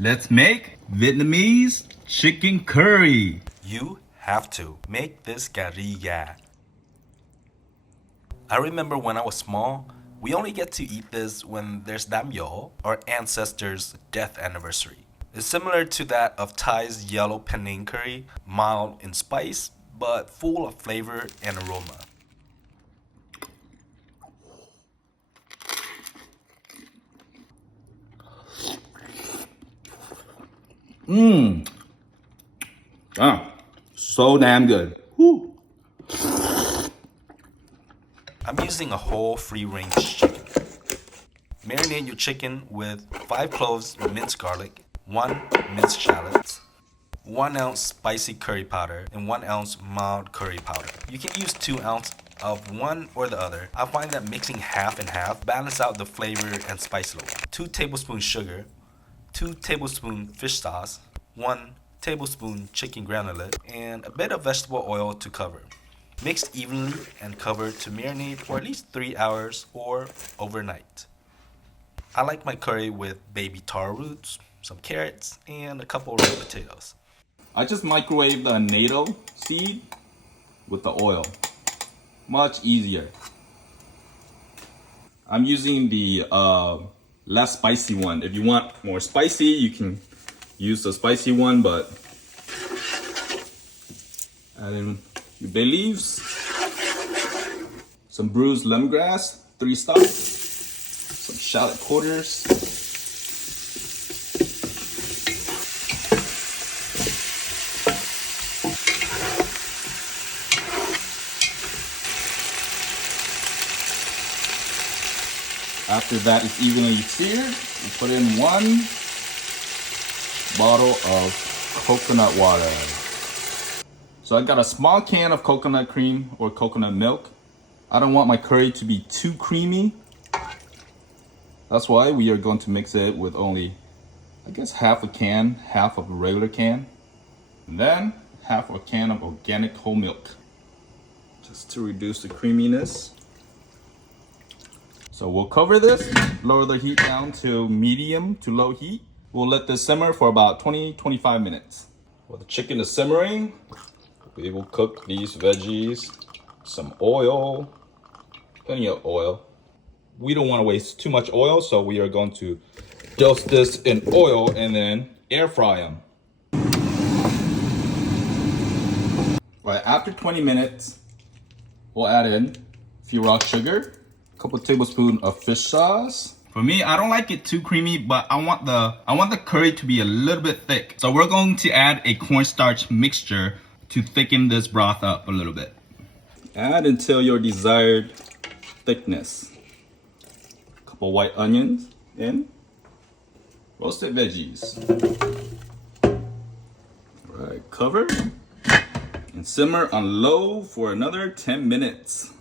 Let's make Vietnamese chicken curry. You have to make this Càri Gà. I remember when I was small, we only get to eat this when there's Dam Yo, our ancestors' death anniversary. It's similar to that of Thai's yellow panang curry, mild in spice, but full of flavor and aroma. So damn good. Woo. I'm using a whole free-range chicken. Marinate your chicken with 5 cloves minced garlic, 1 minced shallots, 1 ounce spicy curry powder, and 1 ounce mild curry powder. You can use 2 ounces of one or the other. I find that mixing half and half balance out the flavor and spice level. 2 tablespoons sugar, 2 tablespoons fish sauce, 1 tablespoon chicken granulate, and a bit of vegetable oil to cover. Mix evenly and cover to marinate for at least 3 hours or overnight. I like my curry with baby taro roots, some carrots, and a couple of red potatoes. I just microwave the natto seed with the oil. Much easier. I'm using the less spicy one. If you want more spicy, you can use the spicy one, but add in your bay leaves, some bruised lemongrass, 3 stalks, some shallot quarters, after that is evenly seared, we put in 1 bottle of coconut water. So I got a small can of coconut cream or coconut milk. I don't want my curry to be too creamy. That's why we are going to mix it with only, I guess, half a can, half of a regular can. And then half a can of organic whole milk, just to reduce the creaminess. So we'll cover this, lower the heat down to medium to low heat. We'll let this simmer for about 20-25 minutes. While the chicken is simmering, we will cook these veggies, some oil, plenty of oil. We don't want to waste too much oil, so we are going to douse this in oil and then air fry them. Right, after 20 minutes, we'll add in a few rock sugar, a couple tablespoons of fish sauce. For me, I don't like it too creamy, but I want the curry to be a little bit thick. So we're going to add a cornstarch mixture to thicken this broth up a little bit. Add until your desired thickness. A couple white onions in. Roasted veggies. All right, cover and simmer on low for another 10 minutes.